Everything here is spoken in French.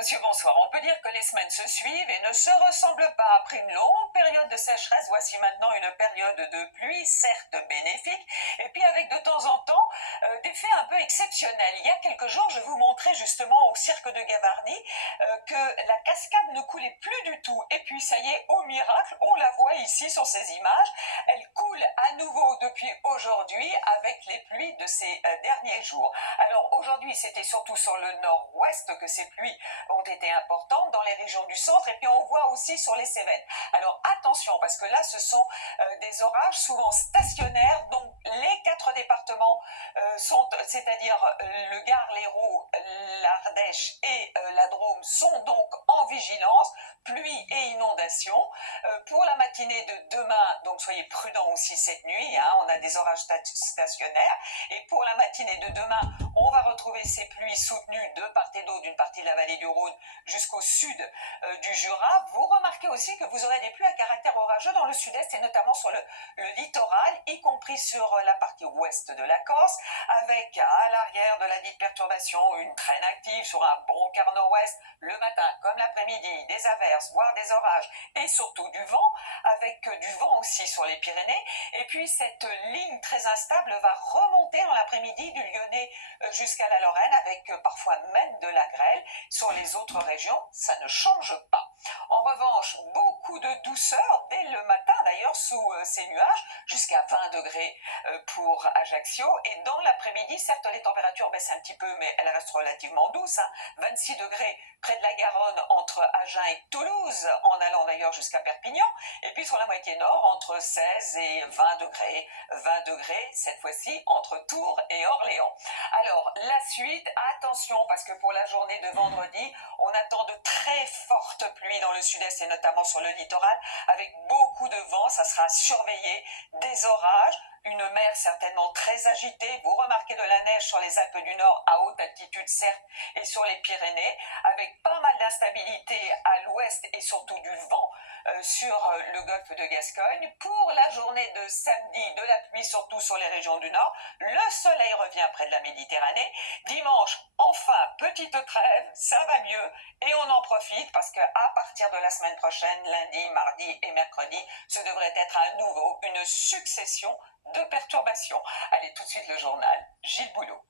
Monsieur, bonsoir. On peut dire que les semaines se suivent et ne se ressemblent pas. Après une longue période de sécheresse, voici maintenant une période de pluie, certes bénéfique, et puis avec de temps en temps des faits un peu exceptionnels. Il y a quelques jours, je vous montrais justement au cirque de Gavarnie que la cascade ne coulait plus du tout. Et puis ça y est, au miracle, on la voit ici sur ces images. Elle coule à nouveau depuis aujourd'hui avec les pluies de ces derniers jours. Alors aujourd'hui, c'était surtout sur le nord-ouest que ces pluies ont été importantes, dans les régions du centre, et puis on voit aussi sur les Cévennes. Alors attention, parce que là, ce sont des orages souvent stationnaires, donc les 4 départements sont, c'est-à-dire le Gard, l'Hérault, l'Ardèche et la Drôme, sont donc en vigilance, pluie et inondations. Pour la matinée de demain, donc soyez prudents aussi cette nuit, on a des orages stationnaires, et pour la matinée de demain, on va retrouver ces pluies soutenues de part et d'autre d'une partie de la vallée du Rhône jusqu'au sud du Jura. Vous remarquez aussi que vous aurez des pluies à caractère orageux dans le sud-est et notamment sur le littoral, y compris sur la partie ouest de la Corse, avec à l'arrière de la dite perturbation une traîne active sur un bon quart nord-ouest le matin comme l'après-midi, des averses, voire des orages et surtout du vent, avec du vent aussi sur les Pyrénées. Et puis cette ligne très instable va remonter dans l'après-midi du Lyonnais jusqu'à la Lorraine, avec parfois même de la grêle. Sur les autres régions, ça ne change pas. En revanche, beaucoup de douceur dès le matin, d'ailleurs, sous ces nuages, jusqu'à 20 degrés pour Ajaccio. Et dans l'après-midi, certes, les températures baissent un petit peu, mais elles restent relativement douces. 26 degrés près de la Garonne, entre Agen et Toulouse, en allant d'ailleurs jusqu'à Perpignan. Et puis sur la moitié nord, entre 16 et 20 degrés. 20 degrés, cette fois-ci, entre Tours et Orléans. Alors, la suite, attention, parce que pour la journée de vendredi, on attend de très fortes pluies dans le sud-est et notamment sur le littoral, avec beaucoup de vent. Ça sera surveillé, des orages, une mer certainement très agitée. Vous remarquez de la neige sur les Alpes du Nord à haute altitude, certes, et sur les Pyrénées, avec pas mal d'instabilité à l'ouest et surtout du vent sur le golfe de Gascogne. Pour la journée de samedi, de la pluie surtout sur les régions du Nord. Le soleil revient près de la Méditerranée. Dimanche, enfin, petite trêve, ça va mieux et on en profite parce qu'à partir de la semaine prochaine, lundi, mardi et mercredi, ce devrait être à nouveau une succession de perturbations. Allez, tout de suite le journal, Gilles Boulot.